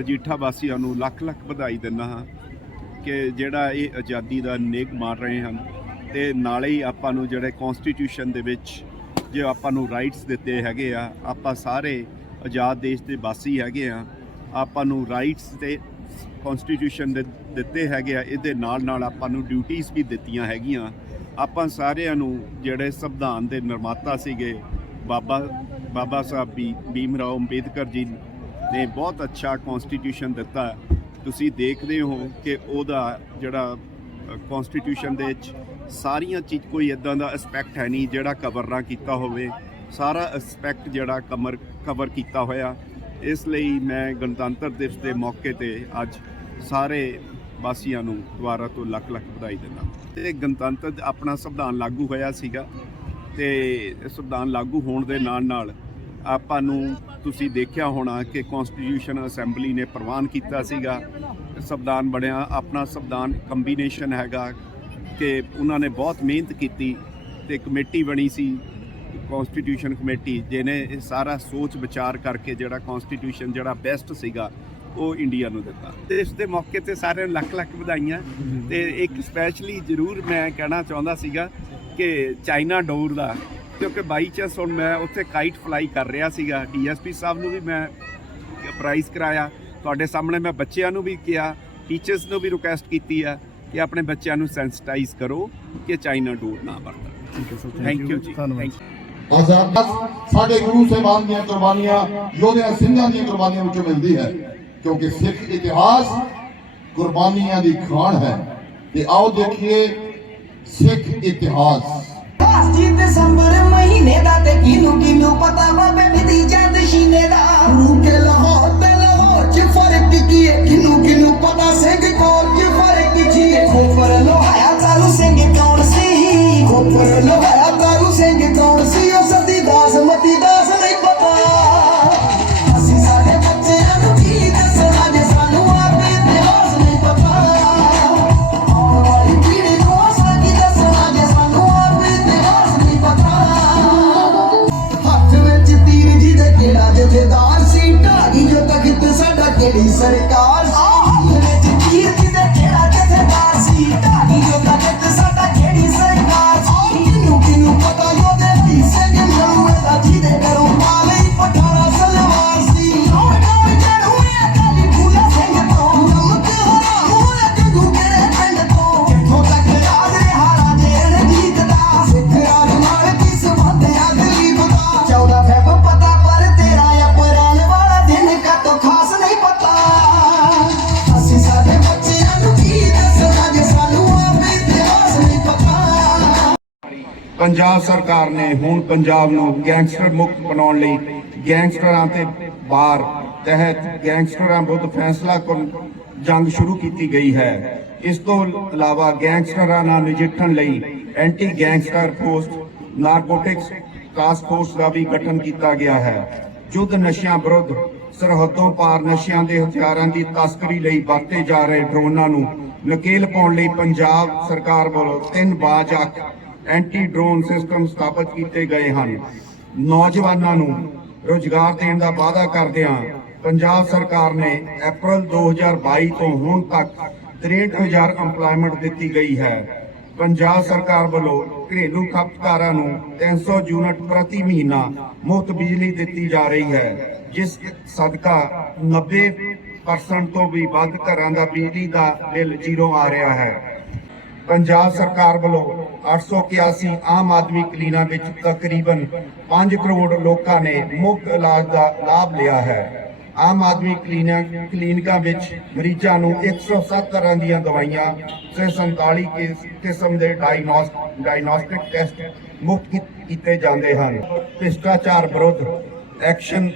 ਮਜੀਠਾ ਵਾਸੀਆਂ ਨੂੰ ਲੱਖ ਲੱਖ ਵਧਾਈ ਦਿੰਦਾ ਹਾਂ ਕਿ ਜਿਹੜਾ ਇਹ ਆਜ਼ਾਦੀ ਦਾ ਨੇਕ ਮਾਰ ਰਹੇ ਹਨ ਤੇ ਨਾਲੇ ਹੀ ਆਪਾਂ ਨੂੰ ਜਿਹੜੇ ਕਨਸਟੀਟਿਊਸ਼ਨ ਦੇ ਵਿੱਚ ਜੇ ਆਪਾਂ ਨੂੰ ਰਾਈਟਸ ਦਿੱਤੇ ਹੈਗੇ ਆ, ਆਪਾਂ ਸਾਰੇ ਆਜ਼ਾਦ ਦੇਸ਼ ਦੇ ਵਾਸੀ ਹੈਗੇ ਆ, ਆਪਾਂ ਨੂੰ ਰਾਈਟਸ ਤੇ ਕਨਸਟੀਟਿਊਸ਼ਨ ਦੇ ਦਿੱਤੇ ਹੈਗੇ ਆ, ਇਹਦੇ ਨਾਲ ਨਾਲ ਆਪਾਂ ਨੂੰ ਡਿਊਟੀਆਂ ਵੀ ਦਿੱਤੀਆਂ ਹੈਗੀਆਂ। ਆਪਾਂ ਸਾਰਿਆਂ ਨੂੰ ਜਿਹੜੇ ਸੰਵਿਧਾਨ ਦੇ ਨਿਰਮਾਤਾ ਸੀਗੇ, ਬਾਬਾ ਬਾਬਾ ਸਾਹਿਬ ਵੀ ਭੀਮ ਰਾਓ ਅੰਬੇਦਕਰ ਜੀ ਨੇ ਬਹੁਤ ਅੱਛਾ ਕਨਸਟੀਟਿਊਸ਼ਨ ਦਿੱਤਾ। ਤੁਸੀਂ ਦੇਖਦੇ ਹੋ ਕਿ ਉਹਦਾ ਜਿਹੜਾ ਕਨਸਟੀਟਿਊਸ਼ਨ ਦੇ ਵਿੱਚ ਸਾਰੀਆਂ ਚੀਜ਼, ਕੋਈ ਇਦਾਂ ਦਾ ਐਸਪੈਕਟ ਹੈ ਨਹੀਂ ਜਿਹੜਾ ਕਵਰ ਨਾ ਕੀਤਾ ਹੋਵੇ। ਸਾਰਾ ਐਸਪੈਕਟ ਜਿਹੜਾ ਕਮਰ ਕਵਰ ਕੀਤਾ ਹੋਇਆ। ਇਸ ਲਈ ਮੈਂ ਗਣਤੰਤਰ ਦਿਵਸ ਦੇ ਮੌਕੇ ਤੇ ਅੱਜ ਸਾਰੇ ਵਾਸੀਆਂ ਨੂੰ ਦੁਬਾਰਾ ਤੋਂ ਲੱਖ ਲੱਖ ਵਧਾਈ ਦਿੰਦਾ। ਤੇ ਗਣਤੰਤਰ ਆਪਣਾ ਸੰਵਿਧਾਨ ਲਾਗੂ ਹੋਇਆ ਸੀਗਾ ਤੇ ਸੰਵਿਧਾਨ ਲਾਗੂ ਹੋਣ ਦੇ ਨਾਲ ਨਾਲ ਆਪਾਂ ਨੂੰ ਤੁਸੀਂ ਦੇਖਿਆ ਹੋਣਾ ਕਿ ਕਨਸਟੀਟਿਊਸ਼ਨ ਅਸੈਂਬਲੀ ਨੇ ਪ੍ਰਵਾਨ ਕੀਤਾ ਸੀਗਾ। ਸੰਵਿਧਾਨ ਬਣਿਆ, ਆਪਣਾ ਸੰਵਿਧਾਨ ਕੰਬੀਨੇਸ਼ਨ ਹੈਗਾ ਕਿ ਉਹਨਾਂ ਨੇ ਬਹੁਤ ਮਿਹਨਤ ਕੀਤੀ ਤੇ ਕਮੇਟੀ ਬਣੀ ਸੀ ਕਨਸਟੀਟਿਊਸ਼ਨ ਕਮੇਟੀ, ਜਿਹਨੇ ਇਹ ਸਾਰਾ ਸੋਚ ਵਿਚਾਰ ਕਰਕੇ ਜਿਹੜਾ ਕਨਸਟੀਟਿਊਸ਼ਨ ਜਿਹੜਾ ਬੈਸਟ ਸੀਗਾ, ਉਹ ਇੰਡੀਆ ਨੂੰ ਦਿੱਤਾ। ਤੇ ਇਸ ਦੇ ਮੌਕੇ ਤੇ ਸਾਰਿਆਂ ਨੂੰ ਲੱਖ ਲੱਖ ਵਧਾਈਆਂ। ਤੇ ਇੱਕ ਸਪੈਸ਼ਲੀ ਜ਼ਰੂਰ ਮੈਂ ਕਹਿਣਾ ਚਾਹੁੰਦਾ ਸੀਗਾ ਕਿ ਚਾਈਨਾ ਡੋਰ ਦਾ ਕਿਉਂਕਿ ਬਾਈ ਚਾਂਸ ਹੁਣ ਮੈਂ ਉੱਥੇ ਕਾਈਟ ਫਲਾਈ ਕਰ ਰਿਹਾ ਸੀਗਾ। ਡੀਐਸਪੀ ਸਾਹਿਬ ਨੂੰ ਵੀ ਮੈਂ ਪ੍ਰਾਈਜ਼ ਕਰਾਇਆ। ਤੁਹਾਡੇ ਸਾਹਮਣੇ ਮੈਂ ਬੱਚਿਆਂ ਨੂੰ ਵੀ ਕਿਹਾ ਟੀਚਰਸ ਨੂੰ ਵੀ ਰਿਕੁਐਸਟ ਕੀਤੀ ਆ ਕਿ ਆਪਣੇ ਬੱਚਿਆਂ ਨੂੰ ਸੈਂਸਿਟਾਈਜ਼ ਕਰੋ ਕਿ ਚਾਈਨਾ ਡੋਰ ਨਾ ਵਰਤਣ। ਠੀਕ ਹੈ ਸਰ ਥੈਂਕ ਯੂ ਜੀ। ਧੰਨਵਾਦ ਥੈਂਕ ਯੂ ਆਜ਼ਾਦ ਸਾਡੇ ਗੁਰੂ ਸਾਹਿਬਾਨ ਦੀਆਂ ਕੁਰਬਾਨੀਆਂ ਯੋਧਿਆਂ ਸਿੰਘਾਂ ਦੀਆਂ ਕੁਰਬਾਨੀਆਂ ਵਿੱਚੋਂ ਮਿਲਦੀ ਹੈ। ਕਿਉਂਕਿ ਸਿੱਖ ਇਤਿਹਾਸ ਕੁਰਬਾਨੀਆਂ ਦੀ ਖਾਣ ਹੈ। ਤੇ ਆਓ ਦੇਖੀਏ ਸਿੱਖ ਇਤਿਹਾਸ। ਜੀ ਦਸੰਬਰ ਮਹੀਨੇ ਦਾ ਤੇ ਕਿਨੂੰ ਕਿਨੂੰ ਪਤਾ ਵਾ ਬੇਬੀ ਜੰਦ ਸ਼ੀਨੇ ਦਾ। ਰੂਕੇ ਲਾਹੌਰ ਤੇ ਲਾਹੌਰ ਚ ਫ਼ਰਕ ਕੀ ਹੈ? ਕਿਨੂੰ ਕਿਨੂੰ ਪਤਾ ਸਿੰਘ ਕੋਲ ਚ ਫ਼ਰਕ ਕੀ ਹੈ? ਖੋਪਰ ਲੋਹਾਇਆ ਤਾਰੂ ਸਿੰਘ ਕੌਣ ਸੀ? ਖੋਪਰ ਲੋਹਾਇਆ ਤਾਰੂ ਸਿੰਘ ਕੌਣ ਸੀ? ਉਹ ਸਦੀ ਦਾਸ ਮਤੀ ਦਾ America. ਪੰਜਾਬ ਸਰਕਾਰ ਨੇ ਹੁਣ ਪੰਜਾਬ ਨੂੰ ਗੈਂਗਸਟਰ ਮੁਕਤ ਬਣਾਉਣ ਲਈ ਗੈਂਗਸਟਰਾਂ ਤੇ ਬਾਰ ਤਹਿਤ ਗੈਂਗਸਟਰਾਂ ਵਿਰੁੱਧ ਫੈਸਲਾ ਜੰਗ ਸ਼ੁਰੂ ਕੀਤੀ ਗਈ ਹੈ। ਇਸ ਤੋਂ ਇਲਾਵਾ ਗੈਂਗਸਟਰਾਂ ਨਾਲ ਨਜਿੱਠਣ ਲਈ anti gangster force, narcotics task force ਦਾ ਵੀ ਗਠਨ ਕੀਤਾ ਗਿਆ ਹੈ। ਯੁੱਧ ਨਸ਼ਿਆਂ ਵਿਰੁੱਧ ਸਰਹੱਦੋਂ ਪਾਰ ਨਸ਼ਿਆਂ ਦੇ ਹਥਿਆਰਾਂ ਦੀ ਤਸਕਰੀ ਲਈ ਵਰਤੇ ਜਾ ਰਹੇ ਡਰੋਨਾਂ ਨੂੰ ਨਕੇਲ ਪਾਉਣ ਲਈ ਪੰਜਾਬ ਸਰਕਾਰ ਵੱਲੋਂ ਤਿੰਨ ਬਾਜ ਐਂਟੀ ਡਰੋਨ ਸਿਸਟਮ ਸਥਾਪਿਤ ਕੀਤੇ ਗਏ ਹਨ। ਨੌਜਵਾਨਾਂ ਨੂੰ ਰੋਜ਼ਗਾਰ ਦੇਣ ਦਾ ਵਾਅਦਾ ਕਰਦਿਆਂ ਪੰਜਾਬ ਸਰਕਾਰ ਨੇ ਅਪ੍ਰੈਲ 2022 ਤੋਂ ਹੁਣ ਤੱਕ 63000 EMPLOYMENT ਦਿੱਤੀ ਗਈ ਹੈ। ਪੰਜਾਬ ਸਰਕਾਰ ਵੱਲੋਂ ਘਰੇਲੂ ਖਪਤਕਾਰਾਂ ਨੂੰ 300 ਯੂਨਿਟ ਪ੍ਰਤੀ ਮਹੀਨਾ ਮੁਫਤ ਬਿਜਲੀ ਦਿੱਤੀ ਜਾ ਰਹੀ ਹੈ, ਜਿਸ ਸਦਕਾ 90% ਤੋਂ ਵੀ ਵੱਧ ਘਰਾਂ ਦਾ ਬਿਜਲੀ ਦਾ ਬਿੱਲ ਜ਼ੀਰੋ ਆ ਰਿਹਾ ਹੈ। ਪੰਜਾਬ ਸਰਕਾਰ ਵੱਲੋਂ 881 ਆਮ ਆਦਮੀ ਕਲੀਨਾਂ ਵਿੱਚ ਤਕਰੀਬਨ 5 ਕਰੋੜ ਲੋਕਾਂ ਨੇ ਮੁਫਤ ਇਲਾਜ ਦਾ ਲਾਭ ਲਿਆ ਹੈ। ਆਮ ਆਦਮੀ ਕਲੀਨਾਂ, ਕਲੀਨਿਕਾਂ ਵਿੱਚ ਮਰੀਜ਼ਾਂ ਨੂੰ 107 ਤਰ੍ਹਾਂ ਦੀਆਂ ਦਵਾਈਆਂ ਤੇ 47 ਕਿਸ- ਕਿਸਮ ਦੇ ਡਾਇਗਨੋਸਟ ਡਾਇਗਨੋਸਟਿਕ ਟੈਸਟ ਮੁਫਤ ਕੀਤੇ ਜਾਂਦੇ ਹਨ। ਭ੍ਰਿਸ਼ਟਾਚਾਰ ਵਿਰੁੱਧ ਐਕਸ਼ਨ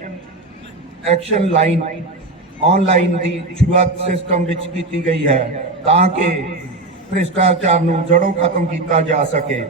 ਐਕਸ਼ਨ ਲਾਈਨ ਆਨਲਾਈਨ ਦੀ ਸ਼ੁਰੂਆਤ ਸਿਸਟਮ ਵਿੱਚ ਕੀਤੀ ਗਈ ਹੈ ਤਾਂ ਕਿ ਭ੍ਰਿਸ਼ਟਾਚਾਰ ਨੂੰ ਜੜੋਂ ਖਤਮ ਕੀਤਾ ਜਾ ਸਕੇ।